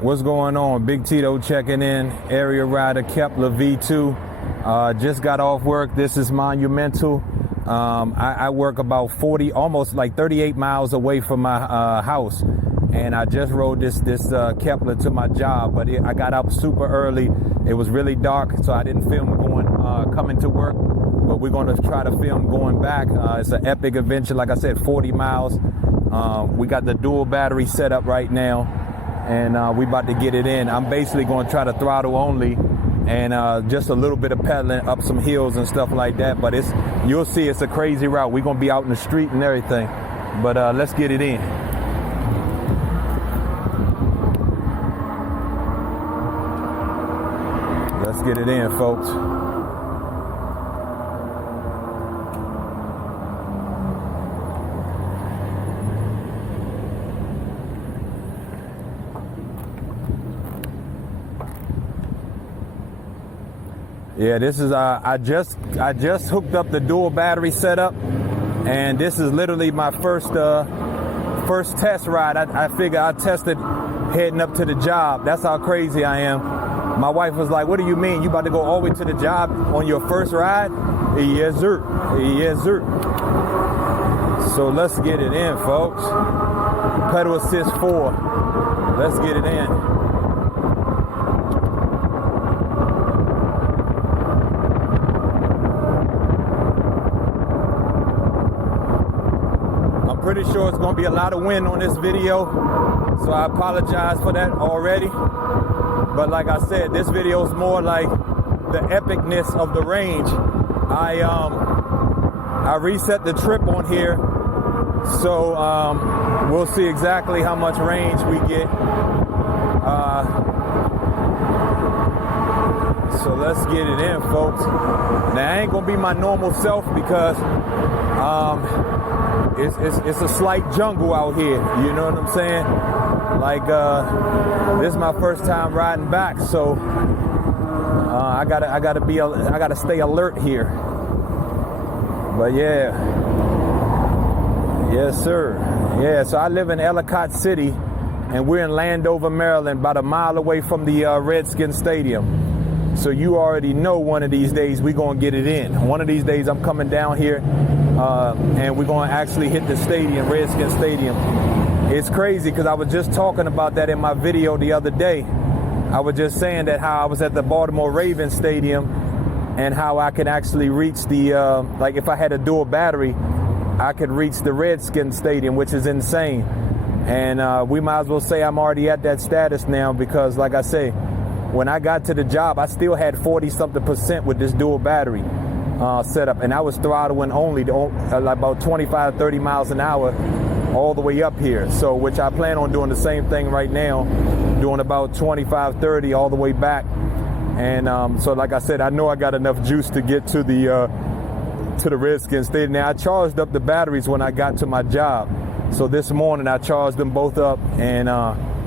What's going on? Big Tito checking in. Ariel Rider Kepler V2. Just got off work. This is monumental. I work about 40, almost like 38 miles away from my house, and I just rode this Kepler to my job. But I got up super early. It was really dark, so I didn't film coming to work. But we're going to try to film going back. It's an epic adventure. Like I said, 40 miles. We got the dual battery set up right now. And we about to get it in. I'm basically going to try to throttle only and just a little bit of pedaling up some hills and stuff like that. But you'll see it's a crazy route. We're going to be out in the street and everything. But let's get it in. Let's get it in, folks. Yeah, this is I just hooked up the dual battery setup, and this is literally my first test ride. I figure I tested heading up to the job. That's how crazy I am. My wife was like, "What do you mean? You about to go all the way to the job on your first ride?" Yes, sir. Yes, sir. So let's get it in, folks. Pedal assist 4. Let's get it in. Pretty sure it's going to be a lot of wind on this video, so I apologize for that already. But like I said, this video is more like the epicness of the range. I reset the trip on here, so we'll see exactly how much range we get. So let's get it in, folks. Now I ain't gonna be my normal self because it's a slight jungle out here, you know what I'm saying? Like this is my first time riding back, so I gotta stay alert here. But yeah, yes sir. Yeah, so I live in Ellicott City, and we're in Landover, Maryland, about a mile away from the Redskin Stadium. So you already know one of these days we're gonna get it in. One of these days I'm coming down here and we're gonna actually hit the stadium, Redskin Stadium. It's crazy because I was just talking about that in my video the other day. I was just saying that how I was at the Baltimore Ravens Stadium and how I could actually reach the, like if I had a dual battery, I could reach the Redskin Stadium, which is insane. And we might as well say I'm already at that status now because like I say, when I got to the job, I still had 40-something% with this dual battery setup, and I was throttling only about 25, 30 miles an hour all the way up here. So, which I plan on doing the same thing right now, doing about 25, 30 all the way back. And so, like I said, I know I got enough juice to get to the Redskins Stadium. Now, I charged up the batteries when I got to my job. So this morning I charged them both up, and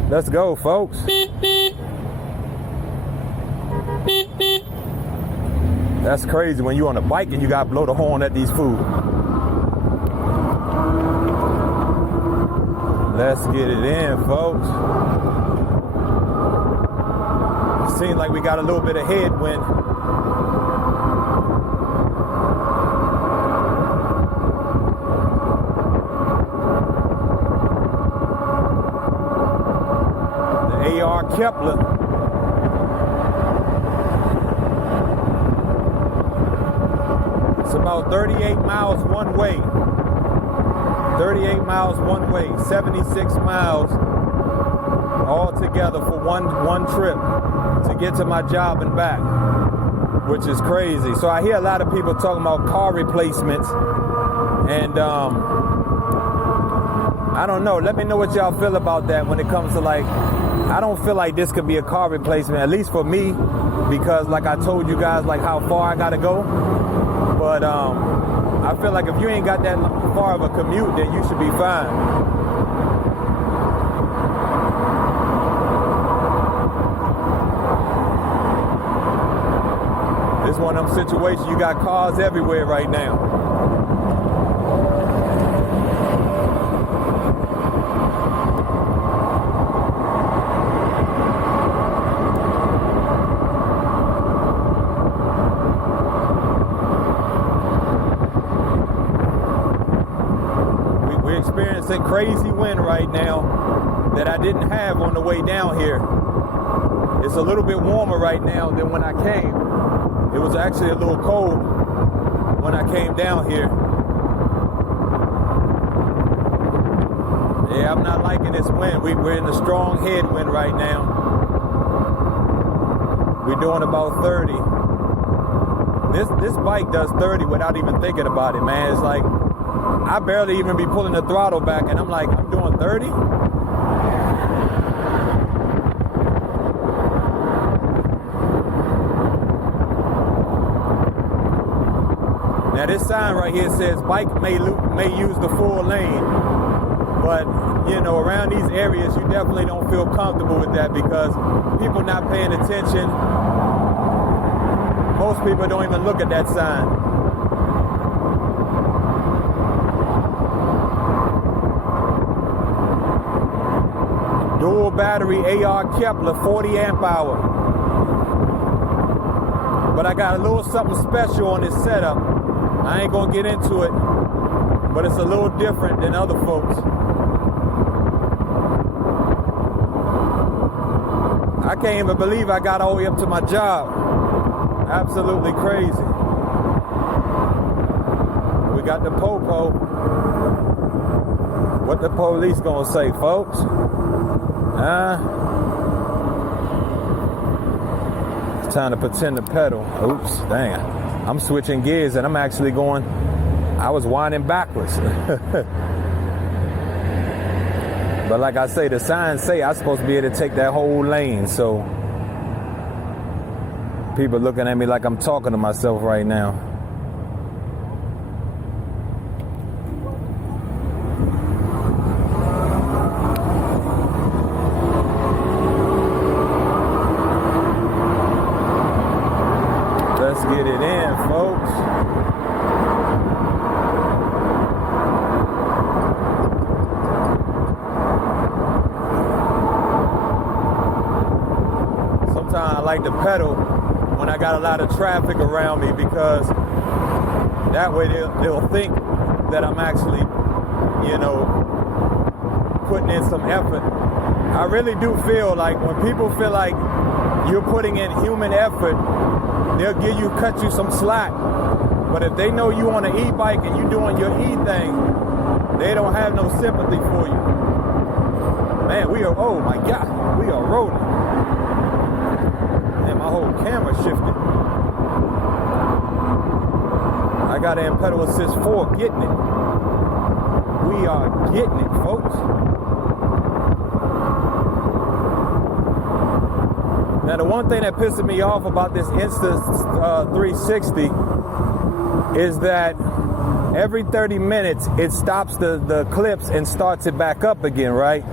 let's go, folks. That's crazy when you're on a bike and you got to blow the horn at these fools. Let's get it in, folks. Seems like we got a little bit of headwind. The AR Kepler. It's about 38 miles one way. 38 miles one way, 76 miles all together for one trip to get to my job and back, which is crazy. So I hear a lot of people talking about car replacements, and I don't know. Let me know what y'all feel about that when it comes to like, I don't feel like this could be a car replacement, at least for me, because like I told you guys, like how far I gotta go. But I feel like if you ain't got that far of a commute, then you should be fine. It's one of them situations, you got cars everywhere right now. crazy wind right now that I didn't have on the way down here. It's a little bit warmer right now than when I came. It was actually a little cold when I came down here. Yeah, I'm not liking this wind. We're in a strong headwind right now. We're doing about 30. This bike does 30 without even thinking about it, man. It's like I barely even be pulling the throttle back, and I'm like, I'm doing 30? Now this sign right here says bike may use the full lane, but you know, around these areas you definitely don't feel comfortable with that because people not paying attention. Most people don't even look at that sign. Dual battery AR Kepler 40 amp hour. But I got a little something special on this setup. I ain't gonna get into it, but it's a little different than other folks. I can't even believe I got all the way up to my job. Absolutely crazy. We got the popo. What the police gonna say, folks? It's time to pretend to pedal. Oops, dang. I'm switching gears and I'm actually going, I was winding backwards. But like I say, the signs say I'm supposed to be able to take that whole lane, so people looking at me like I'm talking to myself right now. Let's get it in, folks. Sometimes I like to pedal when I got a lot of traffic around me because that way they'll think that I'm actually, you know, putting in some effort. I really do feel like when people feel like you're putting in human effort, they'll cut you some slack. But if they know you on an e-bike and you doing your e-thing, they don't have no sympathy for you. Man, oh my God, we are rolling. And my whole camera shifted. I got in pedal assist 4, getting it. We are getting it, folks. Now the one thing that pisses me off about this Insta 360 is that every 30 minutes it stops the clips and starts it back up again, right?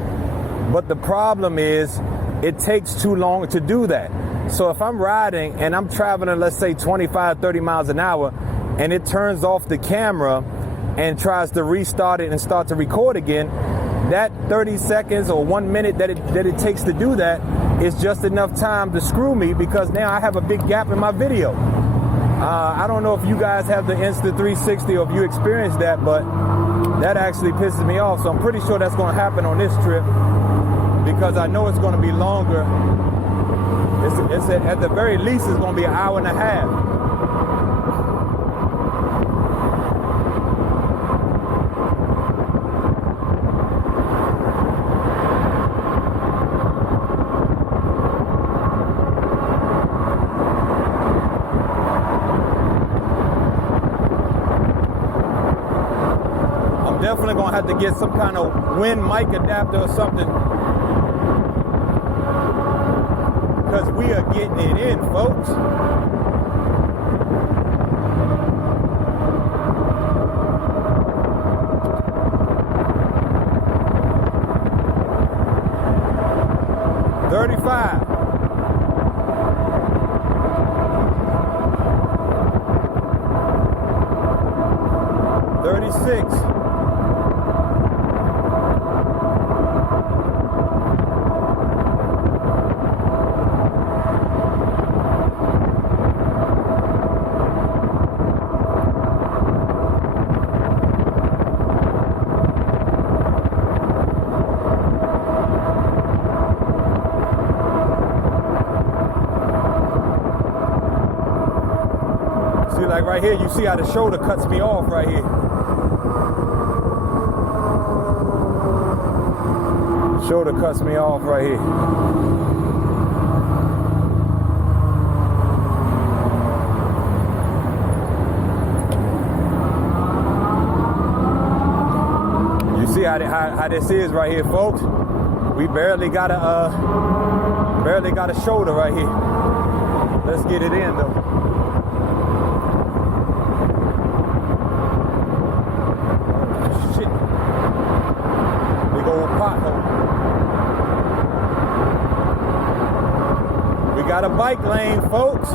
But the problem is it takes too long to do that. So if I'm riding and I'm traveling, let's say 25, 30 miles an hour, and it turns off the camera and tries to restart it and start to record again, that 30 seconds or 1 minute that it takes to do that is just enough time to screw me because now I have a big gap in my video. I don't know if you guys have the Insta 360 or if you experienced that, but that actually pisses me off. So I'm pretty sure that's going to happen on this trip because I know it's going to be longer. It's at the very least, it's going to be an hour and a half. Definitely gonna have to get some kind of wind mic adapter or something because we are getting it in, folks. like right here, you see how the shoulder cuts me off right here. Shoulder cuts me off right here. You see how this is right here, folks. We barely got a shoulder right here. Let's get it in though. Shit. Big old pothole. We got a bike lane, folks.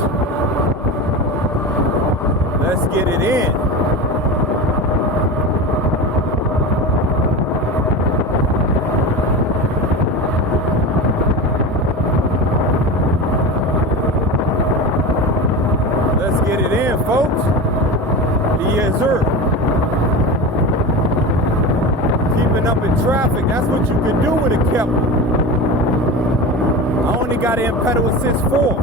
Let's get it in. Folks, yes sir. Keeping up in traffic, that's what you can do with a Kepler. I only got it in pedal assist 4.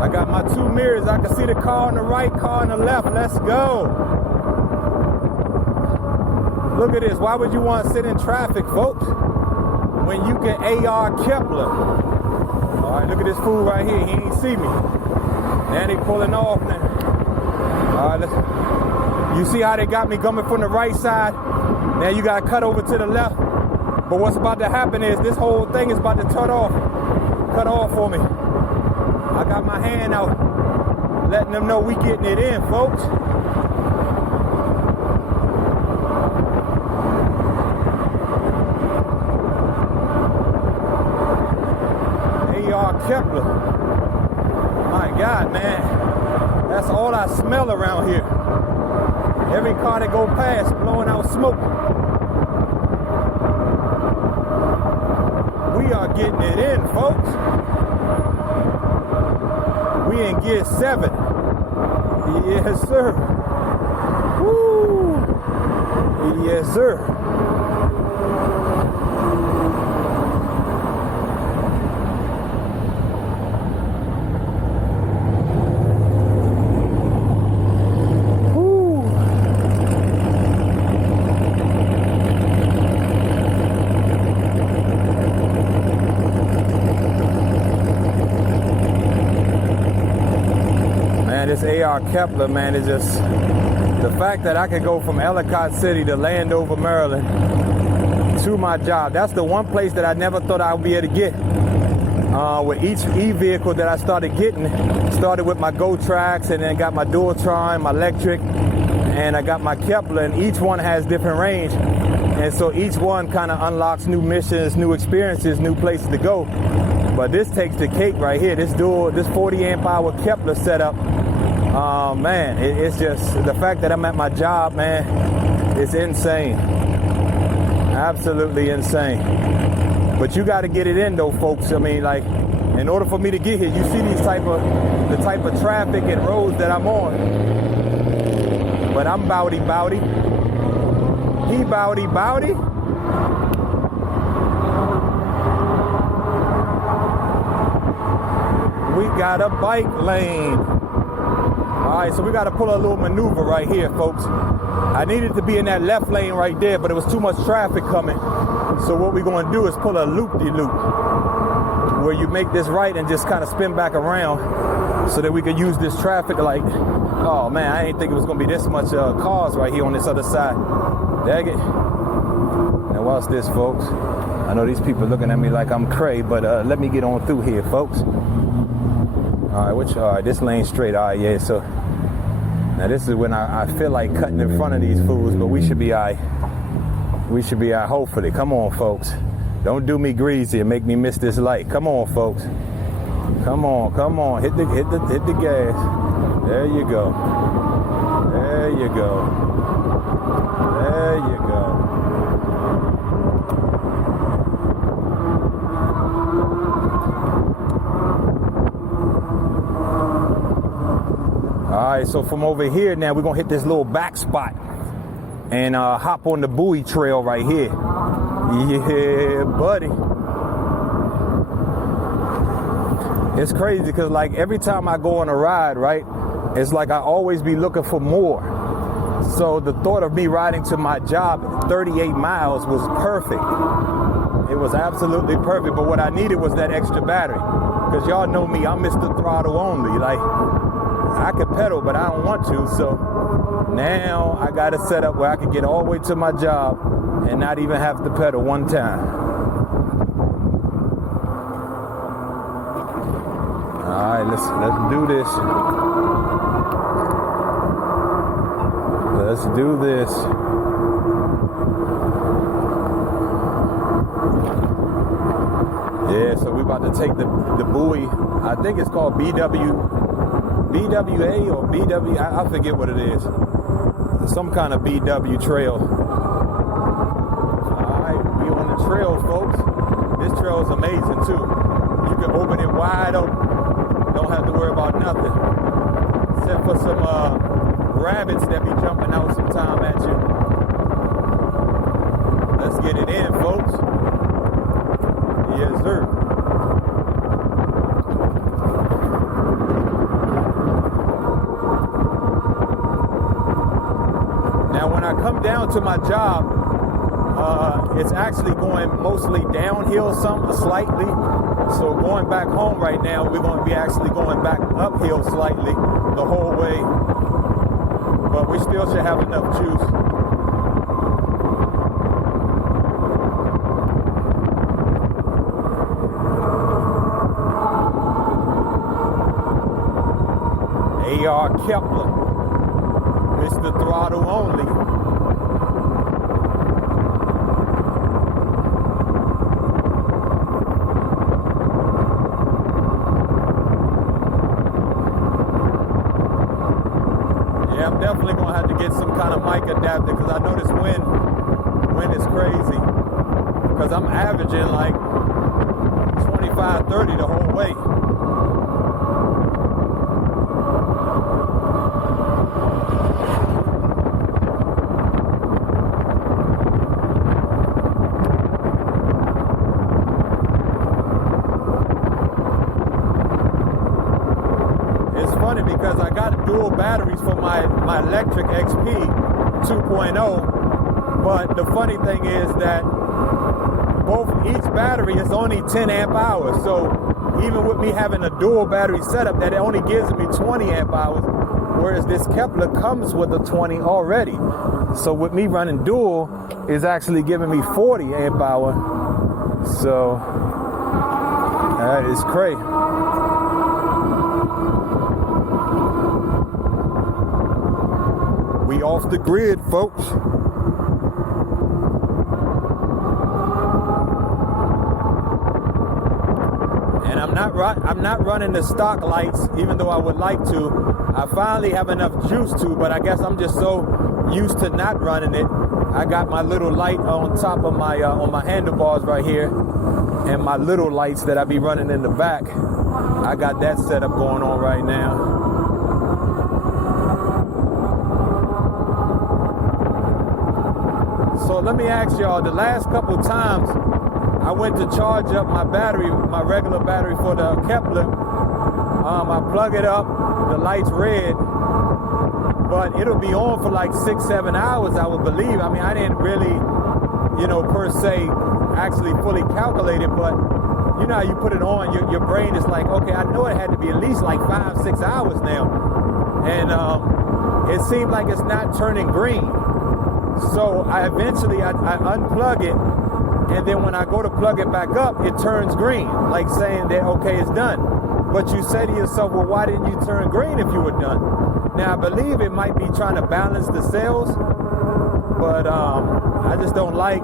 I got my 2 mirrors, I can see the car on the right, car on the left. Let's go. Look at this, why would you want to sit in traffic, folks, when you can AR Kepler? All right, look at this fool right here. He ain't see me. Now they pulling off now. All right, you see how they got me coming from the right side? Now you got to cut over to the left. But what's about to happen is this whole thing is about to cut off for me. I got my hand out, letting them know we getting it in, folks. Kepler. My God, man. That's all I smell around here. Every car that go past blowing out smoke. We are getting it in, folks. We in gear 7. Yes, sir. Woo. Yes, sir. This AR Kepler, man, is just the fact that I could go from Ellicott City to Landover, Maryland to my job. That's the one place that I never thought I would be able to get. With each e-vehicle that I started getting, started with my Go Tracks and then got my Dualtron, my electric, and I got my Kepler, and each one has different range. And so each one kind of unlocks new missions, new experiences, new places to go. But this takes the cake right here. This 40 amp hour Kepler setup. Man, it's just the fact that I'm at my job, man, it's insane. Absolutely insane. But you got to get it in though, folks. I mean, like, in order for me to get here, you see the type of traffic and roads that I'm on. But I'm bowdy. He bowdy. We got a bike lane. All right, so we got to pull a little maneuver right here, folks. I needed to be in that left lane right there, but it was too much traffic coming. So what we're going to do is pull a loop-de-loop, where you make this right and just kind of spin back around so that we can use this traffic light. Oh, man, I didn't think it was going to be this much cars right here on this other side. Dang it. Now, watch this, folks. I know these people looking at me like I'm cray, but let me get on through here, folks. All right, this lane straight. All right, yeah, so now this is when I feel like cutting in front of these fools, but we should be all right. We should be all right, hopefully. Come on, folks. Don't do me greasy and make me miss this light. Come on, folks. Come on. Hit the gas. There you go. There you go. There you go. All right, so from over here now, we're gonna hit this little back spot and hop on the Bowie trail right here. Yeah, buddy. It's crazy because like every time I go on a ride, right, it's like I always be looking for more. So the thought of me riding to my job 38 miles was perfect. It was absolutely perfect. But what I needed was that extra battery. Because y'all know me, I'm Mr. Throttle only. Like, I can pedal, but I don't want to. So now I got it set up where I can get all the way to my job and not even have to pedal one time. All right, let's do this. Let's do this. Yeah, so we're about to take the Bowie. I think it's called BWA or BW. I forget what it is. Some kind of BW trail. All right, we on the trail, folks. This trail is amazing too. You can open it wide open. Don't have to worry about nothing. Except for some rabbits that be jumping out sometime at you. Let's get it in, folks. Yes, sir. Now, when I come down to my job, it's actually going mostly downhill slightly. So going back home right now, we're going to be actually going back uphill slightly the whole way. But we still should have enough juice. Ariel Kepler, Mr. Throttle only. Yeah, I'm definitely gonna have to get some kind of mic adapter because I know this wind is crazy. Because I'm averaging like 25, 30 the whole way. Because I got dual batteries for my electric XP 2.0, but the funny thing is that each battery is only 10 amp hours. So even with me having a dual battery setup, that it only gives me 20 amp hours, whereas this Kepler comes with a 20 already. So with me running dual is actually giving me 40 amp hour. So that is crazy. We off the grid, folks. And I'm not running the stock lights, even though I would like to. I finally have enough juice to, but I guess I'm just so used to not running it. I got my little light on top of my on my handlebars right here, and my little lights that I be running in the back. I got that setup going on right now. So let me ask y'all, the last couple times I went to charge up my battery, my regular battery for the Kepler, I plug it up, the light's red, but it'll be on for like 6-7 hours, I would believe. I mean, I didn't really, per se, actually fully calculate it, but you know how you put it on, your brain is like, okay, I know it had to be at least like 5-6 hours now. And it seemed like it's not turning green. So I eventually unplug it, and then when I go to plug it back up, it turns green, like saying that, okay, it's done. But you say to yourself, well, why didn't you turn green if you were done? Now, I believe it might be trying to balance the cells, but I just don't like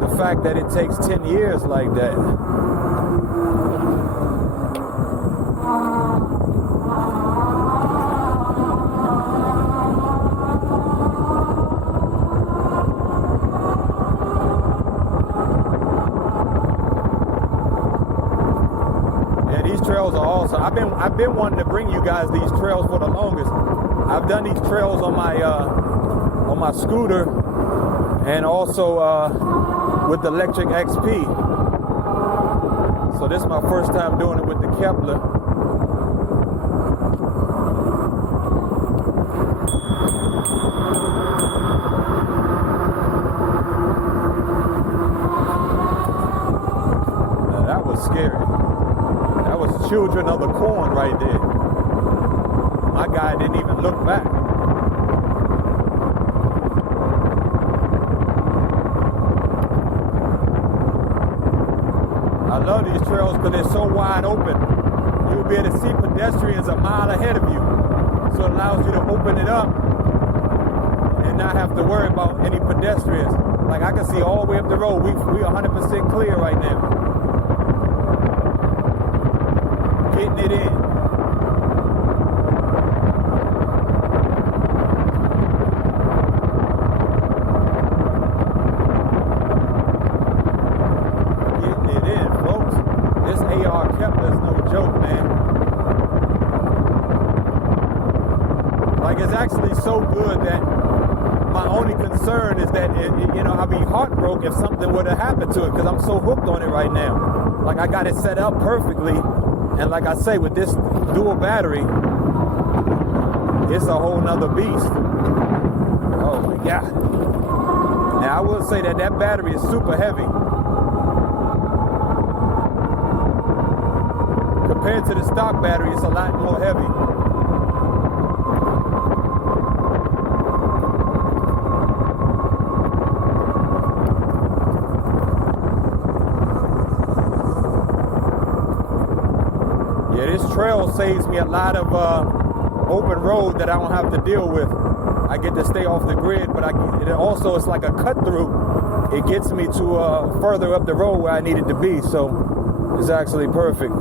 the fact that it takes 10 years like that. Trails are awesome. I've been wanting to bring you guys these trails for the longest. I've done these trails on my scooter and also with the electric XP. So this is my first time doing it with the Kepler. Now that was scary. That was children of the corn right there. My guy didn't even look back. I love these trails because they're so wide open. You'll be able to see pedestrians a mile ahead of you. So it allows you to open it up and not have to worry about any pedestrians. Like I can see all the way up the road. We 100% clear right now. Getting it in. So good that my only concern is that I'd be heartbroken if something would have happened to it because I'm so hooked on it right now. Like I got it set up perfectly, and like I say, with this dual battery, it's a whole nother beast. Oh my God! Now I will say that battery is super heavy compared to the stock battery. It's a lot more heavy. This trail saves me a lot of open road that I don't have to deal with. I get to stay off the grid, but it also it's like a cut through. It gets me to further up the road where I needed to be, so it's actually perfect.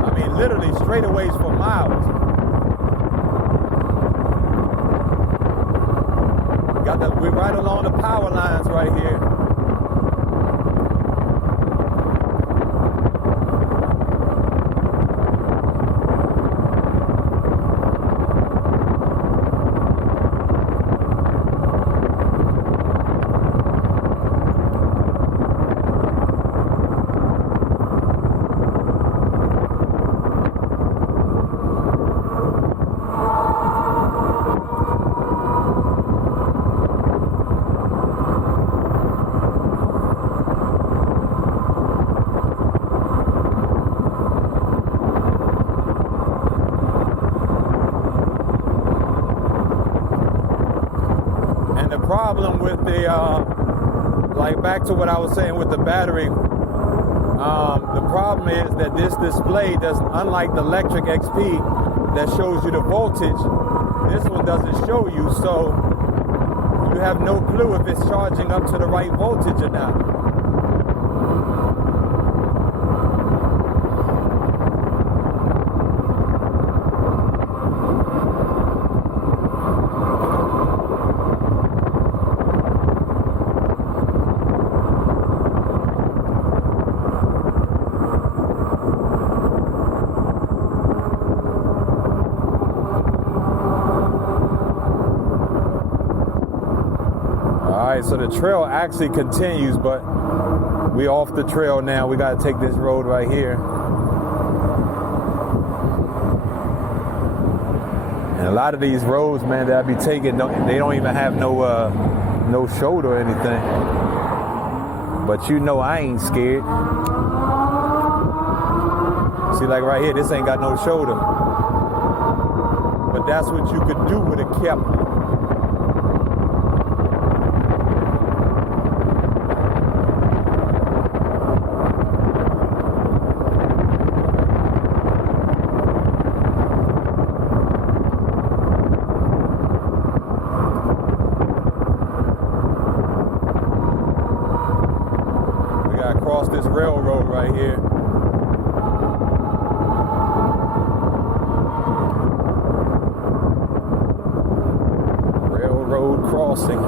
I mean, literally straightaways for miles. We're right along the power lines right here. Problem with the like back to what I was saying with the battery, the problem is that this display doesn't, unlike the electric XP that shows you the voltage, this one doesn't show you, so you have no clue if it's charging up to the right voltage or not. So the trail actually continues, but we off the trail now. We got to take this road right here. And a lot of these roads, man, that I be taking, they don't even have no shoulder or anything. But you know I ain't scared. See, like right here, this ain't got no shoulder. But that's what you could do with a Kepler. This railroad right here. Railroad crossing.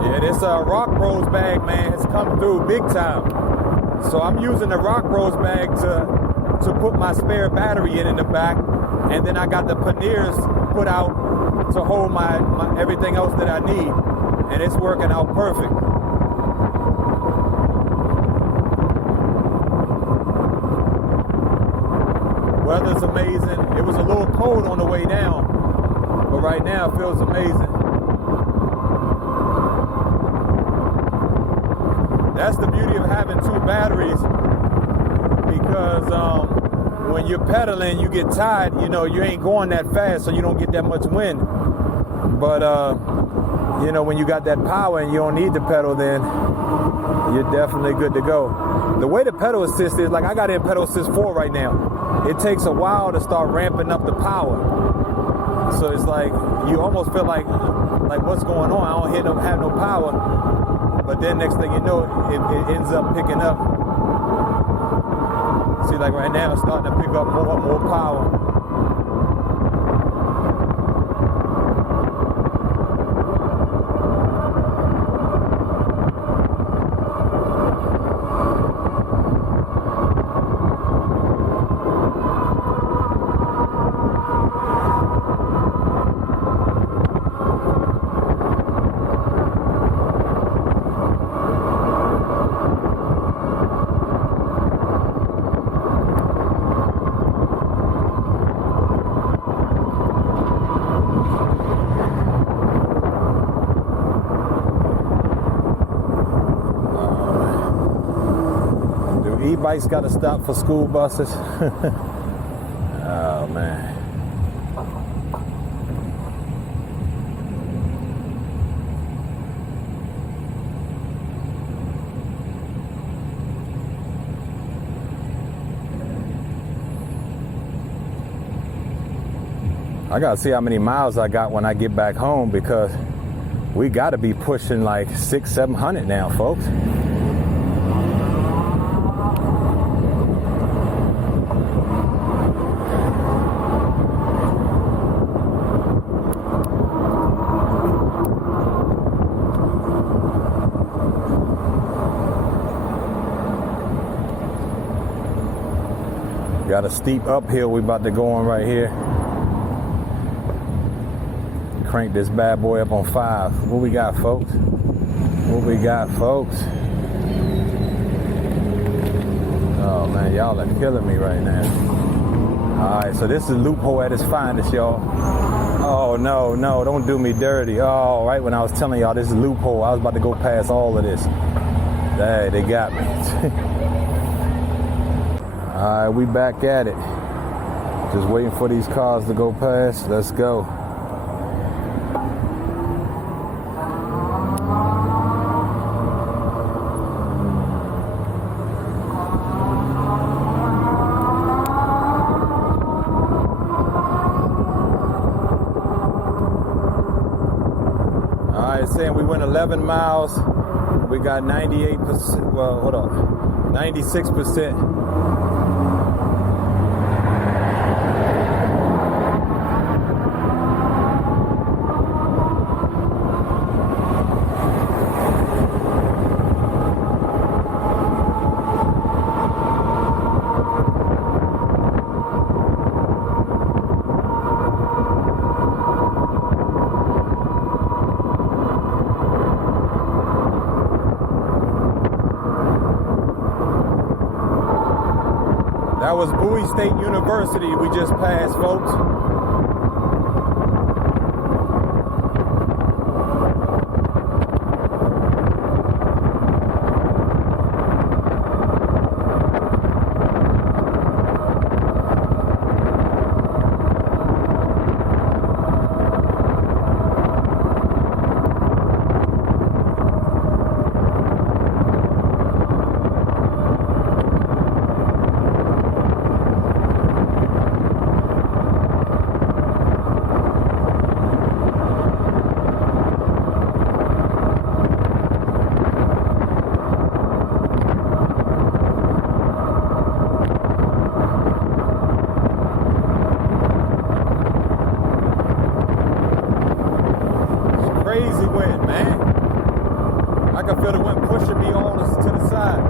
Yeah, this ROCKBROS bag, man, has come through big time. So I'm using the ROCKBROS bag to put my spare battery in the back, and then I got the panniers put out to hold my everything else that I need, and it's working out perfect. Weather's amazing. It was a little cold on the way down, but right now it feels amazing. That's the beauty of having two batteries, because when you're pedaling, you get tired. You know, you ain't going that fast, so you don't get that much wind. But you know, when you got that power and you don't need to pedal, then you're definitely good to go. The way the pedal assist is, like I got in pedal assist 4 right now. It takes a while to start ramping up the power. So it's like you almost feel like what's going on? I don't have no power. But then next thing you know, it ends up picking up. See, like right now, it's starting to pick up more power. E-bikes got to stop for school buses. Oh man. I gotta see how many miles I got when I get back home, because we gotta be pushing like 600-700 now, folks. Got a steep uphill we about to go on right here. Crank this bad boy up on 5. What we got, folks? What we got, folks? Oh man, y'all are killing me right now. Alright, so this is loophole at its finest, y'all. Oh no, don't do me dirty. Oh, right when I was telling y'all this is loophole, I was about to go past all of this. Hey, they got me. Alright, we back at it. Just waiting for these cars to go past. Let's go. Alright, saying we went 11 miles. We got 98%. Well, hold on. 96%. That was Bowie State University we just passed, folks. can feel the wind pushing me all to the side.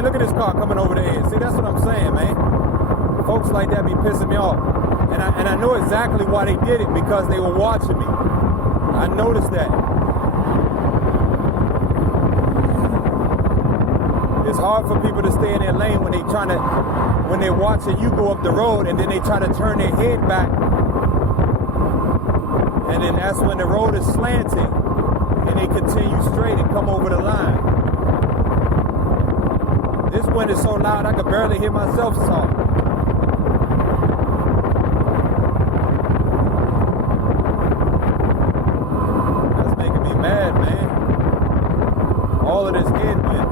Look at this car coming over the edge. See, that's what I'm saying, man. Folks like that be pissing me off. And I know exactly why they did it, because they were watching me. I noticed that. It's hard for people to stay in their lane when they're watching you go up the road, and then they try to turn their head back. And then that's when the road is slanting, and they continue straight and come over the line. This wind is so loud I could barely hear myself talk. That's making me mad, man. All of this headwind.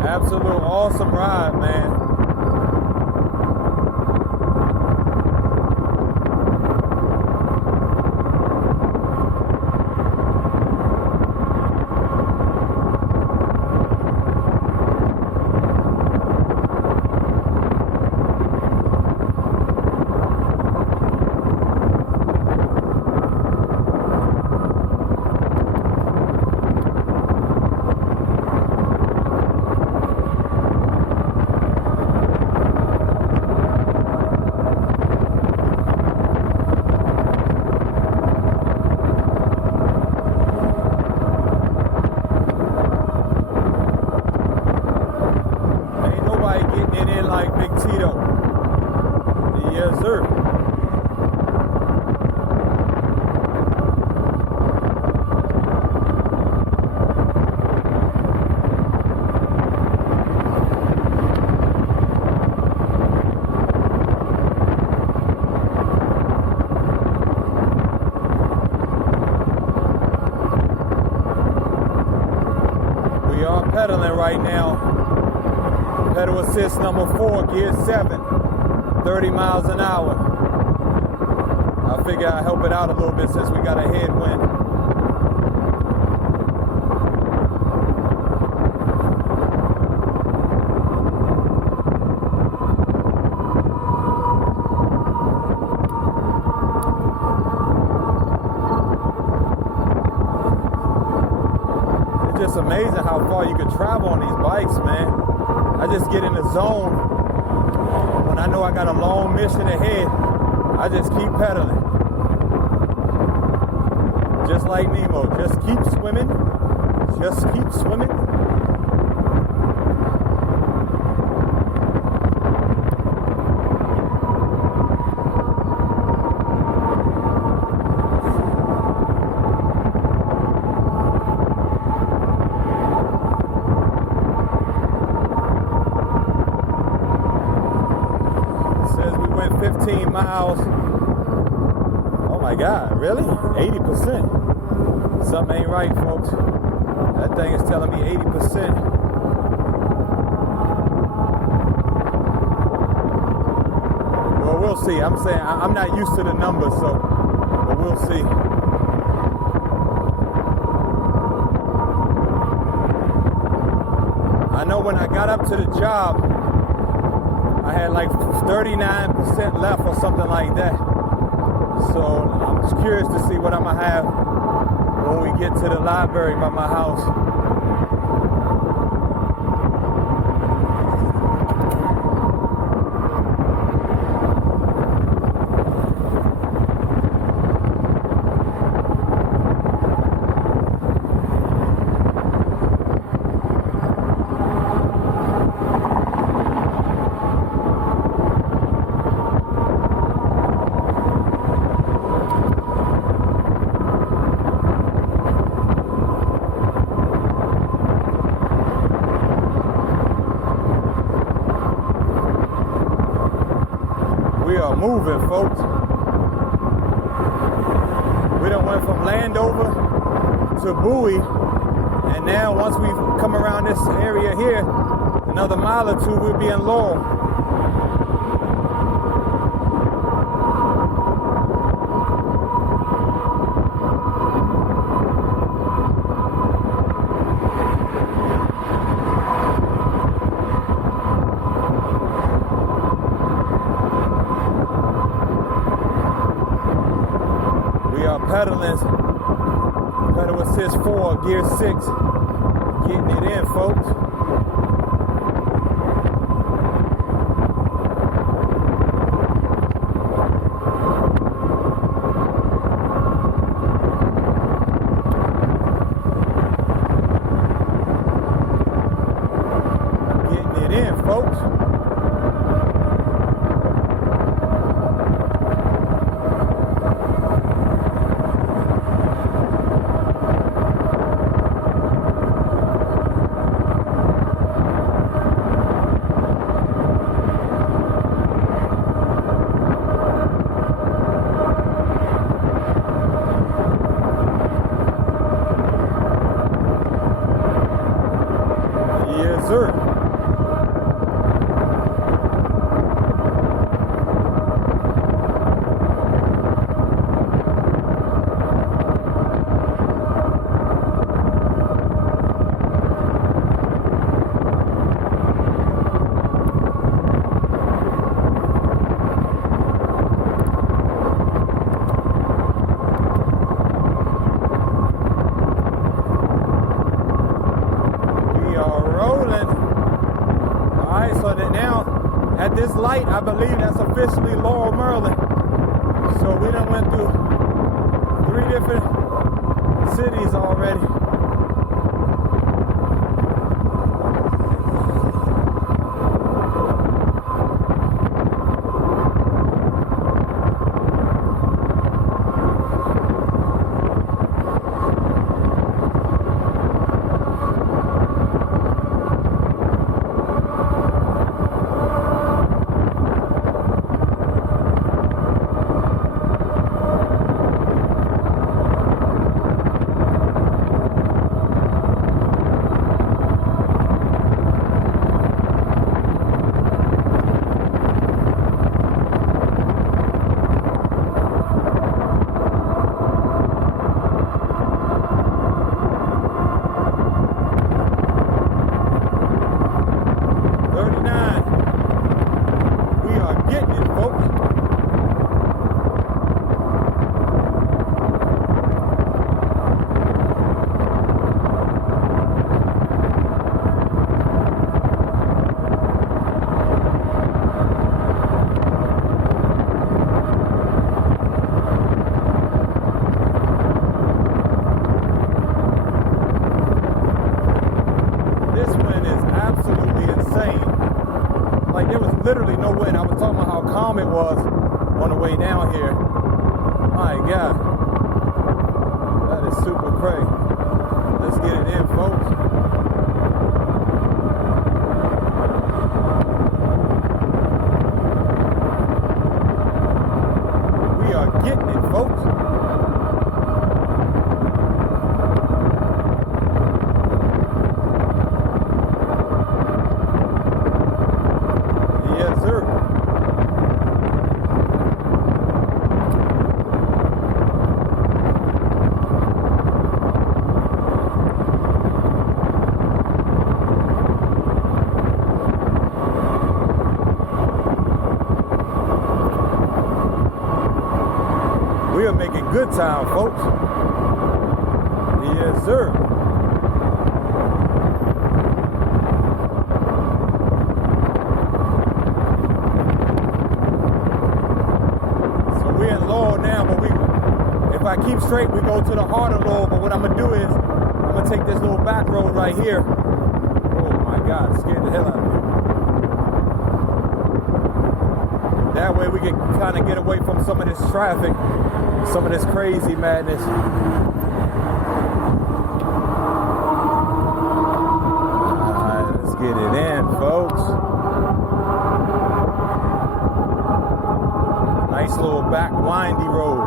Absolute awesome ride, man. Tito. Yes, sir. We are pedaling right now. Pedal assist number 4, gear 7, 30 miles an hour. I figure I'll help it out a little bit since we got a headwind. just amazing how far you can travel on these bikes, man. I just get in the zone. When I know I got a long mission ahead, I just keep pedaling. Just like Nemo, just keep swimming. Just keep swimming. Says we went 15 miles. Oh my God, really? 80%. Something ain't right, folks. That thing is telling me 80%. Well, we'll see. I'm saying I'm not used to the numbers, so but we'll see. I know when I got up to the job, I had like 39% left or something like that. So I'm just curious to see what I'm gonna have when we get to the library by my house. Moving, folks. We done went from Landover to Bowie, and now once we come around this area here, another mile or two, we'll be in Laurel. Pedal assist 4, gear 6, getting it in, folks. Getting it in, folks. This light, I believe that's officially Laurel, Maryland. So we done went through 3 different cities already. literally no wind. I was talking about how calm it was on the way down here. My God. That is super crazy. Let's get it in, folks. We are getting it, folks. Yes, sir. We are making good time, folks. Yes, sir. So we're in Lowell now, but if I keep straight, we go to the heart of Lowell. But what I'm gonna do is I'm gonna take this little back road right here. Oh my God, it scared the hell out of me. That way we can kind of get away from some of this traffic, some of this crazy madness. Alright, let's get it in, folks. Nice little back windy road.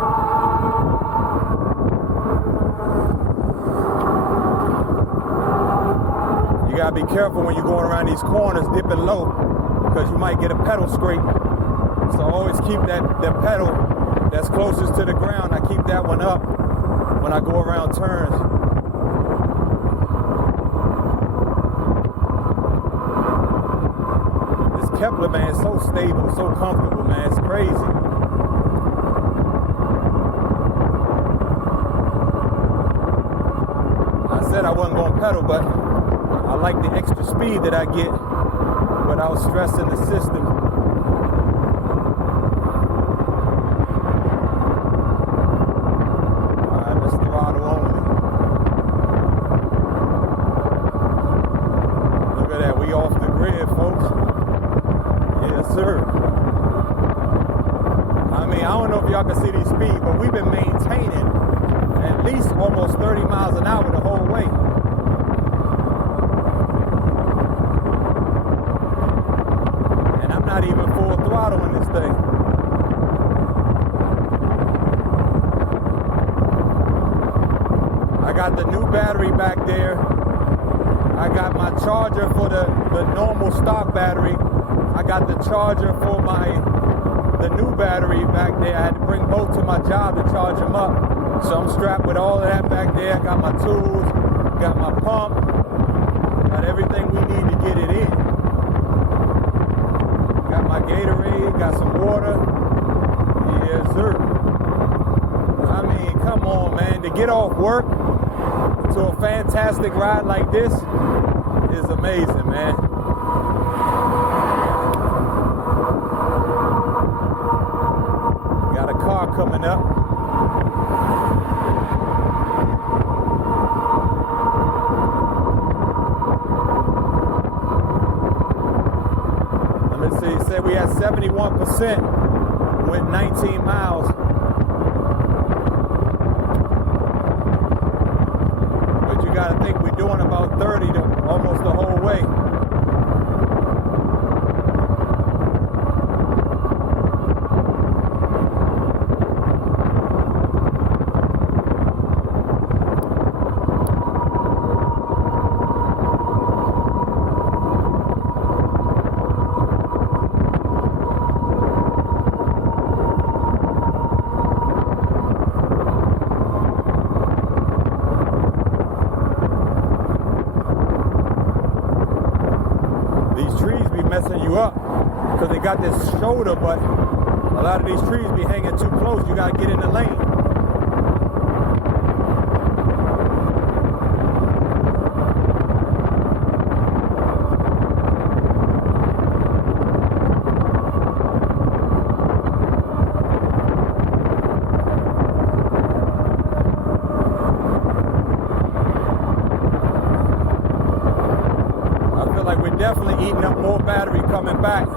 You gotta be careful when you're going around these corners dipping low, because you might get a pedal scrape. So always keep that pedal that's closest to the ground. I keep that one up when I go around turns. This Kepler, man, is so stable, so comfortable, man. It's crazy. I said I wasn't going to pedal, but I like the extra speed that I get without stressing the system. Y'all can see these speed, but we've been maintaining at least almost 30 miles an hour the whole way. And I'm not even full throttle in this thing. I got the new battery back there. I got my charger for the normal stock battery. I got the charger for the new battery back there. I had to bring both to my job to charge them up. So I'm strapped with all of that back there. I got my tools, got my pump, got everything we need to get it in. Got my Gatorade, got some water. Yes, sir. I mean, come on, man. To get off work to a fantastic ride like this is amazing, man. Got a car coming up. Let me see, say we had 71% with 19 miles. But you gotta think we're doing about 30 to almost the whole way. Messing you up because they got this shoulder, but a lot of these trees be hanging too close. You gotta get in the lane. Definitely eating up more battery coming back.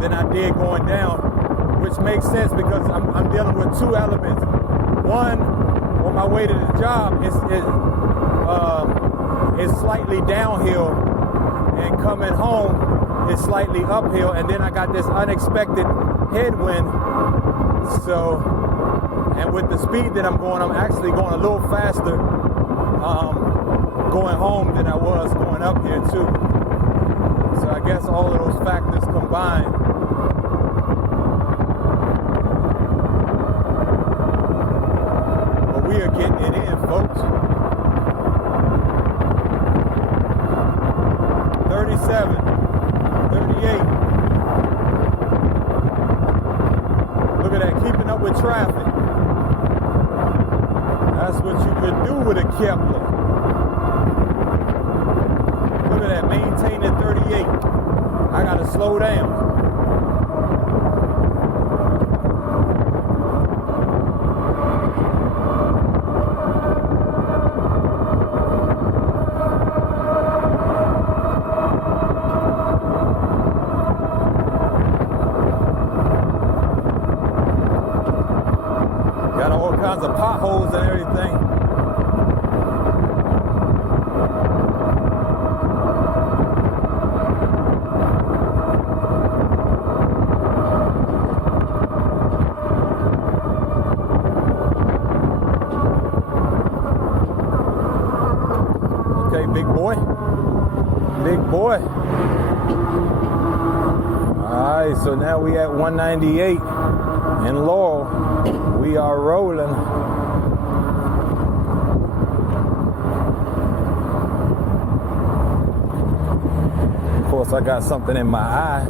than I did going down, which makes sense because I'm dealing with two elements. One, on my way to the job, it's slightly downhill, and coming home is slightly uphill, and then I got this unexpected headwind. So, and with the speed that I'm going, I'm actually going a little faster going home than I was going up here too. So I guess all of those factors combined. But we are getting it in, folks. 37, 38. Look at that, keeping up with traffic. That's what you could do with a Kepler. Look at that, maintaining 38. I gotta slow down. Got all kinds of potholes and everything. Okay, big boy. Big boy. Alright, so now we at 198 in Laurel. We are rolling. Of course, I got something in my eye,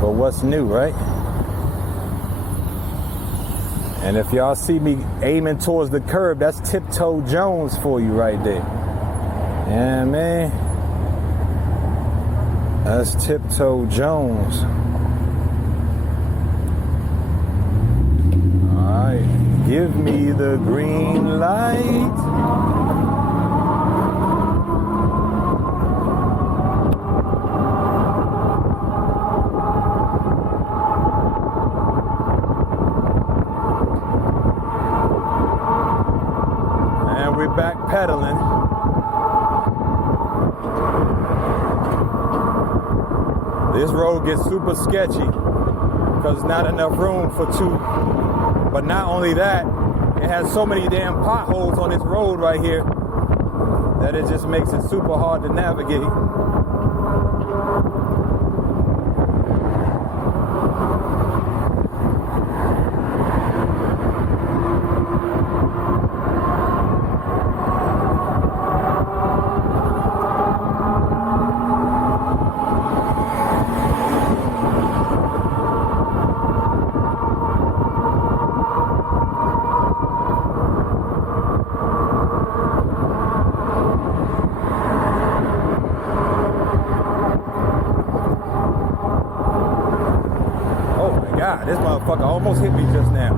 but what's new, right? And if y'all see me aiming towards the curb, that's Tiptoe Jones for you right there. Yeah, man. That's Tiptoe Jones. Give me the green light. And we're back pedaling. This road gets super sketchy because there's not enough room for two. But not only that, it has so many damn potholes on this road right here that it just makes it super hard to navigate. This motherfucker almost hit me just now.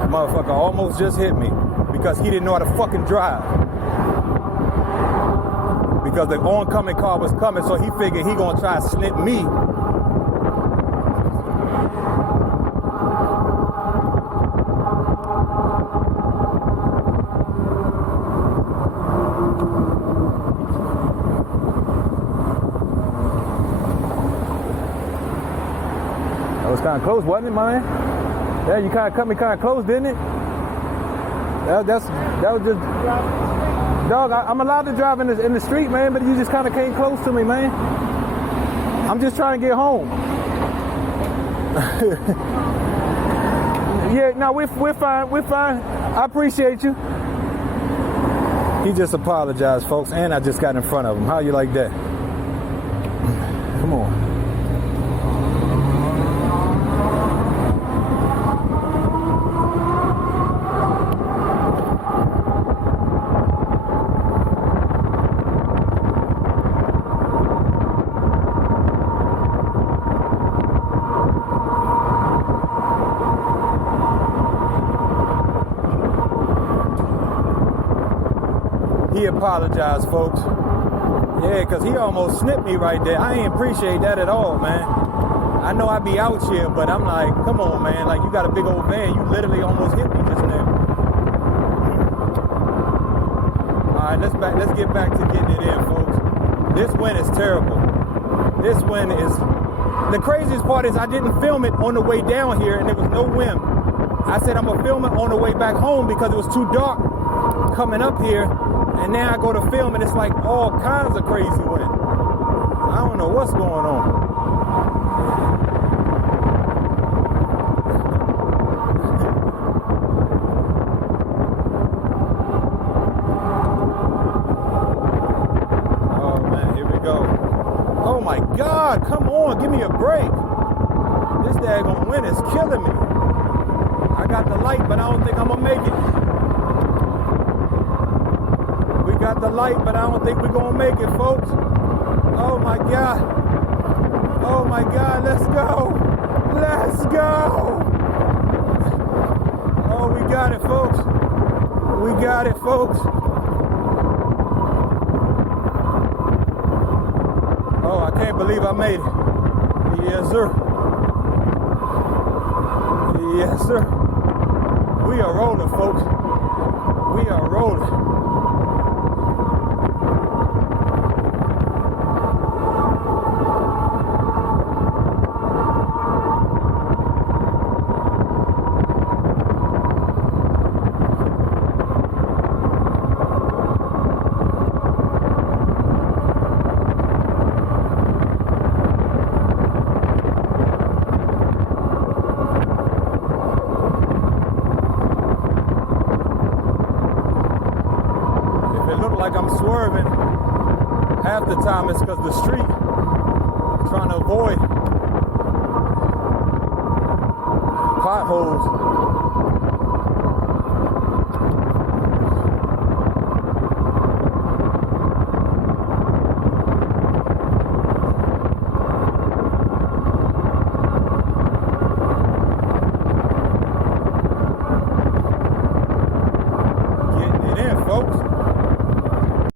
That motherfucker almost just hit me because he didn't know how to fucking drive. Because the oncoming car was coming, so he figured he gonna try to snip me. That was kind of close, wasn't it, man? Yeah, you kind of cut me kind of close, didn't it? That was just... Dog, I'm allowed to drive in the street, man, but you just kind of came close to me, man. I'm just trying to get home. Yeah, no, we're fine, we're fine. I appreciate you. He just apologized, folks, and I just got in front of him. How you like that? Come on. He apologized, folks. Yeah, because he almost snipped me right there. I ain't appreciate that at all, man. I know I be out here, but I'm like, come on, man. Like, you got a big old van. You literally almost hit me just now. All right, let's get back to getting it in, folks. This wind is terrible. This wind is... The craziest part is I didn't film it on the way down here, and there was no wind. I said I'm going to film it on the way back home because it was too dark coming up here. And now I go to film, and it's like all kinds of crazy wind. I don't know what's going on. God, come on, give me a break. This daggone wind is killing me. I got the light, but I don't think I'm gonna make it. We got the light, but I don't think we're gonna make it, folks. Oh my God. Oh my God, let's go. Let's go. Oh, we got it, folks. We got it, folks. Oh, I can't believe I made it. Yes, sir. Yes, sir. We are rolling, folks. We are rolling. I'm swerving half the time. It's because the street I'm trying to avoid potholes.